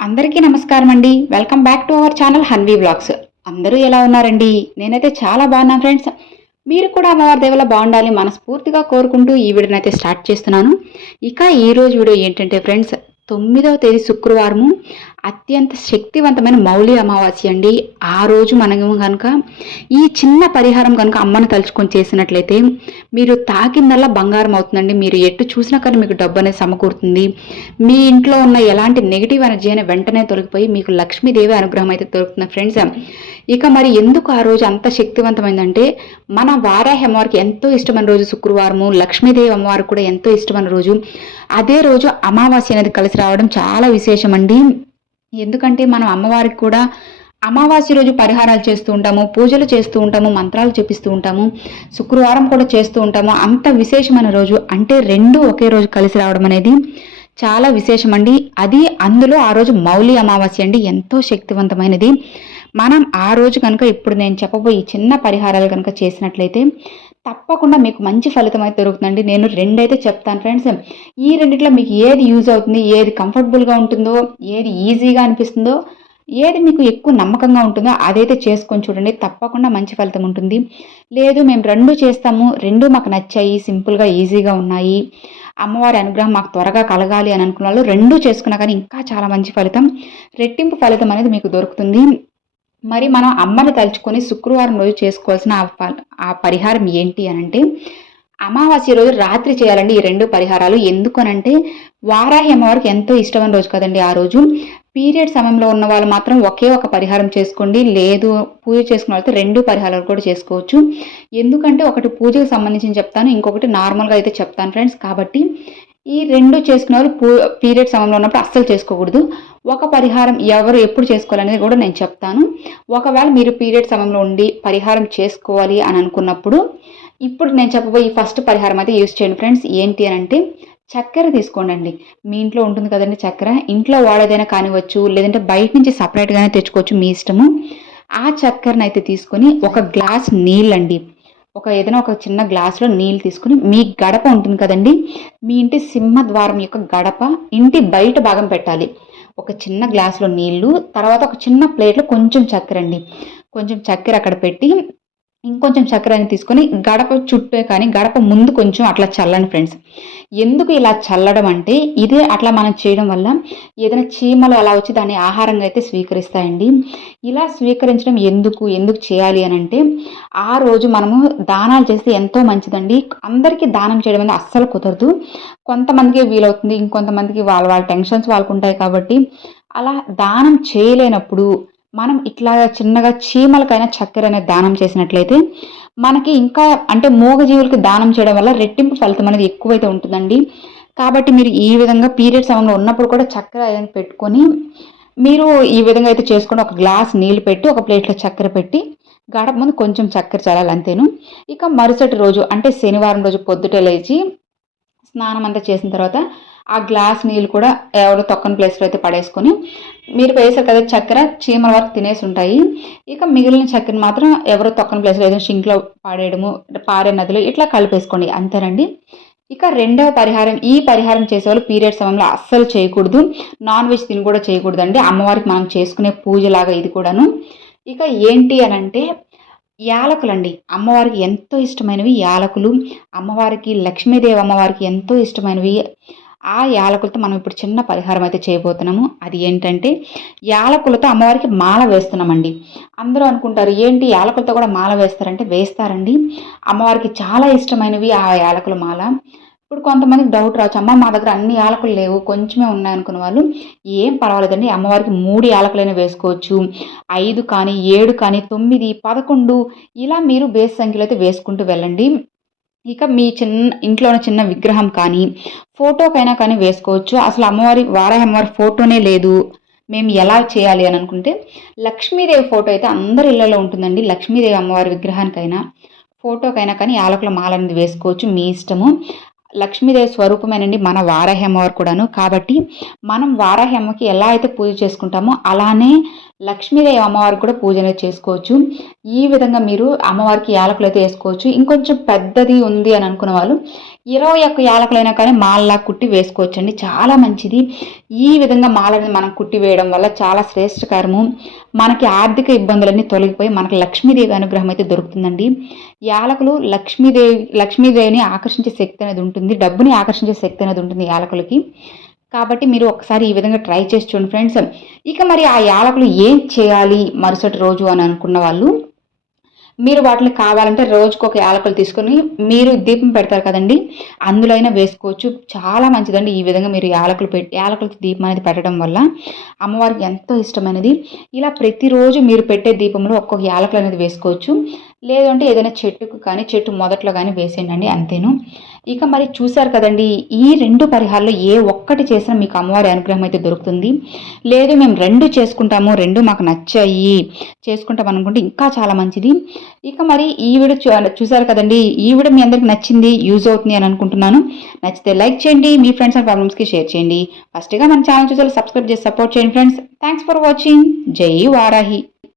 అందరికీ నమస్కారం అండి welcome back to our channel Hanvi vlogs అందరూ ఎలా ఉన్నారండి? నేనైతే చాలా బాగున్నాను ఫ్రెండ్స్ మీరు కూడా అమ్మవారి దేవుల బాగుండాలి మనస్ఫూర్తిగా కోరుకుంటూ ఈ వీడియోనైతే స్టార్ట్ చేస్తున్నాను. ఇక ఈరోజు వీడియో ఏంటంటే ఫ్రెండ్స్ తొమ్మిదవ తేదీ శుక్రవారము. అత్యంత శక్తివంతమైన మౌలి అమావాస్య అండి. ఆ రోజు మనము కనుక ఈ చిన్న పరిహారం కనుక అమ్మను తలుచుకొని చేసినట్లయితే మీరు తాకిందల్లా బంగారం అవుతుందండి. మీరు ఎటు చూసినా కానీ మీకు డబ్బు అనేది సమకూరుతుంది. మీ ఇంట్లో ఉన్న ఎలాంటి నెగిటివ్ ఎనర్జీ అయినా వెంటనే తొలగిపోయి మీకు లక్ష్మీదేవి అనుగ్రహం అయితే దొరుకుతుంది ఫ్రెండ్స్. ఇక మరి ఎందుకు ఆ రోజు అంత శక్తివంతమైందంటే మన వారాహి అమ్మవారికి ఎంతో ఇష్టమైన రోజు శుక్రవారము లక్ష్మీదేవి అమ్మవారికి కూడా ఎంతో ఇష్టమైన రోజు. అదే రోజు అమావాస్య అనేది కలిసి రావడం చాలా విశేషం అండి ఎందుకంటే మనం అమ్మవారికి కూడా అమావాస్య రోజు పరిహారాలు చేస్తూ ఉంటాము పూజలు చేస్తూ ఉంటాము మంత్రాలు చెప్పిస్తూ ఉంటాము శుక్రవారం కూడా చేస్తూ ఉంటాము. అంత విశేషమైన రోజు అంటే రెండు ఒకే రోజు కలిసి రావడం అనేది చాలా విశేషం అండి అది అందులో ఆ రోజు మౌలి అమావాస్య అండి. ఎంతో శక్తివంతమైనది. మనం ఆ రోజు కనుక ఇప్పుడు నేను చెప్పబోయే చిన్న పరిహారాలు కనుక చేసినట్లయితే తప్పకుండా మీకు మంచి ఫలితం అయితే దొరుకుతుందండి. నేను రెండైతే చెప్తాను ఫ్రెండ్స్. ఈ రెండిట్లో మీకు ఏది యూజ్ అవుతుంది ఏది కంఫర్టబుల్గా ఉంటుందో ఏది ఈజీగా అనిపిస్తుందో ఏది మీకు ఎక్కువ నమ్మకంగా ఉంటుందో అదైతే చేసుకొని చూడండి. తప్పకుండా మంచి ఫలితం ఉంటుంది. లేదు మేము రెండు చేస్తాము. రెండు మాకు నచ్చాయి సింపుల్గా ఈజీగా ఉన్నాయి. అమ్మవారి అనుగ్రహం మాకు త్వరగా కలగాలి అని అనుకున్న వాళ్ళు రెండు చేసుకున్నా కానీ ఇంకా చాలా మంచి ఫలితం. రెట్టింపు ఫలితం అనేది మీకు దొరుకుతుంది. మరి మనం అమ్మని తలుచుకొని శుక్రవారం రోజు చేసుకోవాల్సిన ఆ ఆ పరిహారం ఏంటి అని అంటే అమావాస్య రోజు రాత్రి చేయాలండి ఈ రెండు పరిహారాలు. ఎందుకనంటే వారాహి అమ్మవారికి ఎంతో ఇష్టమైన రోజు కదండి ఆ రోజు. పీరియడ్ సమయంలో ఉన్న వాళ్ళు మాత్రం ఒకే ఒక పరిహారం చేసుకోండి. లేదు పూజ చేసుకున్న వాళ్ళతో రెండు పరిహారాలు కూడా చేసుకోవచ్చు. ఎందుకంటే ఒకటి పూజకు సంబంధించి చెప్తాను ఇంకొకటి నార్మల్గా అయితే చెప్తాను ఫ్రెండ్స్. కాబట్టి ఈ రెండు చేసుకునే వాళ్ళు పీరియడ్ సమయంలో ఉన్నప్పుడు అస్సలు చేసుకోకూడదు. ఒక పరిహారం ఎవరు ఎప్పుడు చేసుకోవాలనేది కూడా నేను చెప్తాను. ఒకవేళ మీరు పీరియడ్ సమయంలో ఉండి పరిహారం చేసుకోవాలి అని అనుకున్నప్పుడు ఇప్పుడు నేను చెప్పబోయే ఫస్ట్ పరిహారం అయితే యూజ్ చేయండి ఫ్రెండ్స్. ఏంటి అని అంటే చక్కెర తీసుకోండి మీ ఇంట్లో ఉంటుంది కదండి చక్కెర. ఇంట్లో వాడేదైనా కానివచ్చు లేదంటే బయట నుంచి సపరేట్గానే తెచ్చుకోవచ్చు మీ ఇష్టము. ఆ చక్కెరను అయితే తీసుకొని ఒక గ్లాస్ నీళ్ళండి. ఒక ఏదైనా ఒక చిన్న గ్లాసులో నీళ్ళు తీసుకుని మీ గడప ఉంటుంది కదండి? మీ ఇంటి సింహద్వారం యొక్క గడప ఇంటి బయట భాగం పెట్టాలి. ఒక చిన్న గ్లాసులో నీళ్ళు తర్వాత ఒక చిన్న ప్లేట్లో కొంచెం చక్కెర అండి. కొంచెం చక్కెర అక్కడ పెట్టి ఇంకొంచెం చక్కెరని తీసుకొని గడప చుట్టే కానీ గడప ముందు కొంచెం అట్లా చల్లండి ఫ్రెండ్స్. ఎందుకు ఇలా చల్లడం అంటే ఇదే అట్లా మనం చేయడం వల్ల ఏదైనా చీమలు అలా వచ్చి దాన్ని ఆహారంగా అయితే స్వీకరిస్తాయండి. ఇలా స్వీకరించడం ఎందుకు ఎందుకు చేయాలి అని అంటే ఆ రోజు మనము దానాలు చేస్తే ఎంతో మంచిదండి. అందరికీ దానం చేయడం అనేది అస్సలు కుదరదు. కొంతమందికి వీలవుతుంది ఇంకొంతమందికి వాళ్ళ వాళ్ళ టెన్షన్స్ వాళ్ళకు ఉంటాయి కాబట్టి అలా దానం చేయలేనప్పుడు మనం ఇట్లా చిన్నగా చీమలకైనా చక్కెర అనేది దానం చేసినట్లయితే మనకి ఇంకా అంటే మూగజీవులకి దానం చేయడం వల్ల రెట్టింపు ఫలితం అనేది ఎక్కువైతే ఉంటుందండి. కాబట్టి మీరు ఈ విధంగా పీరియడ్ సమయంలో ఉన్నప్పుడు కూడా చక్కెర అనేది పెట్టుకొని మీరు ఈ విధంగా అయితే చేసుకొని ఒక గ్లాస్ నీళ్ళు పెట్టి ఒక ప్లేట్లో చక్కెర పెట్టి గడప ముందు కొంచెం చక్కెర చల్లాలి అంతేను. ఇక మరుసటి రోజు అంటే శనివారం రోజు పొద్దుట లేచి స్నానం అంతా చేసిన తర్వాత ఆ గ్లాస్ నీళ్ళు కూడా ఎవరో తొక్కని ప్లేస్లో అయితే పడేసుకొని మీరు వేసారు కదా చక్కెర చీమల వరకు తినేసి ఉంటాయి. ఇక మిగిలిన చక్కెర మాత్రం ఎవరో తొక్కని ప్లేస్లో ఏదైనా షింక్లో పాడేయడము పారే నదిలో ఇట్లా కలిపేసుకోండి. అంతేనండి. ఇక రెండవ పరిహారం ఈ పరిహారం చేసేవాళ్ళు పీరియడ్ సమయంలో అస్సలు చేయకూడదు. నాన్ వెజ్ తిని కూడా చేయకూడదు అండి అమ్మవారికి మనం చేసుకునే పూజలాగా ఇది కూడాను. ఇక ఏంటి అని అంటే యాలకులండి. అమ్మవారికి ఎంతో ఇష్టమైనవి యాలకులు. అమ్మవారికి లక్ష్మీదేవి అమ్మవారికి ఎంతో ఇష్టమైనవి ఆ యాలకులతో మనం ఇప్పుడు చిన్న పరిహారం అయితే చేయబోతున్నాము. అది ఏంటంటే యాలకులతో అమ్మవారికి మాల వేస్తున్నామండి. అందరూ అనుకుంటారు ఏంటి యాలకులతో కూడా మాల వేస్తారంటే వేస్తారండి. అమ్మవారికి చాలా ఇష్టమైనవి ఆ యాలకుల మాల. ఇప్పుడు కొంతమందికి డౌట్ రావచ్చు అమ్మ మా దగ్గర అన్ని యాలకులు లేవు కొంచెమే ఉన్నాయి అనుకున్న వాళ్ళు ఏం పర్వాలేదండి అమ్మవారికి మూడు యాలకులైనా వేసుకోవచ్చు. ఐదు కానీ ఏడు కానీ తొమ్మిది పదకొండు ఇలా మీరు బేస్ సంఖ్యలో అయితే వేసుకుంటూ వెళ్ళండి. ఇక మీ చిన్న ఇంట్లో ఉన్న చిన్న విగ్రహం కానీ ఫోటోకైనా కానీ వేసుకోవచ్చు. అసలు అమ్మవారి వారాహి అమ్మవారి ఫోటోనే లేదు. మేము ఎలా చేయాలి అని అనుకుంటే లక్ష్మీదేవి ఫోటో అయితే అందరి ఇళ్ళలో ఉంటుందండి. లక్ష్మీదేవి అమ్మవారి విగ్రహానికైనా ఫోటోకైనా కానీ యాలకుల మాల అనేది వేసుకోవచ్చు. మీ ఇష్టము. లక్ష్మీదేవి స్వరూపమేనండి మన వారాహి అమ్మవారు కూడాను. కాబట్టి మనం వారాహి అమ్మకి ఎలా అయితే పూజ చేసుకుంటామో అలానే లక్ష్మీదేవి అమ్మవారికి కూడా పూజ అనేది చేసుకోవచ్చు. ఈ విధంగా మీరు అమ్మవారికి యాలకులు అయితే వేసుకోవచ్చు. ఇంకొంచెం పెద్దది ఉంది అని అనుకున్న వాళ్ళు ఇరవై ఒక్క యాలకులైనా కానీ మాలలా కుట్టి వేసుకోవచ్చు అండి చాలా మంచిది. ఈ విధంగా మాలని మనం కుట్టి వేయడం వల్ల చాలా శ్రేష్టకరము. మనకి ఆర్థిక ఇబ్బందులన్నీ తొలగిపోయి మనకి లక్ష్మీదేవి అనుగ్రహం అయితే దొరుకుతుందండి. యాలకులు లక్ష్మీదేవి లక్ష్మీదేవిని ఆకర్షించే శక్తి అనేది ఉంటుంది. డబ్బుని ఆకర్షించే శక్తి అనేది ఉంటుంది యాలకులకి. కాబట్టి మీరు ఒకసారి ఈ విధంగా ట్రై చేసి చూడండి ఫ్రెండ్స్. ఇక మరి ఆ యాలకులు ఏం చేయాలి మరుసటి రోజు అని అనుకున్న వాళ్ళు మీరు వాటిని కావాలంటే రోజుకు ఒక యాలకులు తీసుకొని మీరు దీపం పెడతారు కదండి అందులో అయినా వేసుకోవచ్చు. చాలా మంచిదండి ఈ విధంగా మీరు యాలకులు పెట్టి యాలకులకి దీపం అనేది పెట్టడం వల్ల. అమ్మవారికి ఎంతో ఇష్టమైనది. ఇలా ప్రతిరోజు మీరు పెట్టే దీపంలో ఒక్కొక్క యాలకులు అనేది వేసుకోవచ్చు. లేదంటే ఏదైనా చెట్టుకు కానీ చెట్టు మొదట్లో కానీ వేసేయండి అంతేను. ఇక మరి చూశారు కదండి ఈ రెండు పరిహారాలు ఏ ఒక్కటి చేసినా మీకు అమ్మవారి అనుగ్రహం అయితే దొరుకుతుంది. లేదు మేము రెండు చేసుకుంటాము రెండు మాకు నచ్చాయి. చేసుకుంటాం అనుకుంటే ఇంకా చాలా మంచిది. ఇక మరి ఈ వీడియో చూసారు కదండి ఈ వీడియో మీ అందరికి నచ్చింది యూజ్ అవుతుంది అని అనుకుంటున్నాను. నచ్చితే లైక్ చేయండి మీ ఫ్రెండ్స్ అండ్ ప్రాబ్లమ్స్కి షేర్ చేయండి. ఫస్ట్గా మన ఛానల్ చూసారు సబ్స్క్రైబ్ చేసి సపోర్ట్ చేయండి ఫ్రెండ్స్. Thanks for watching. జై వారాహి.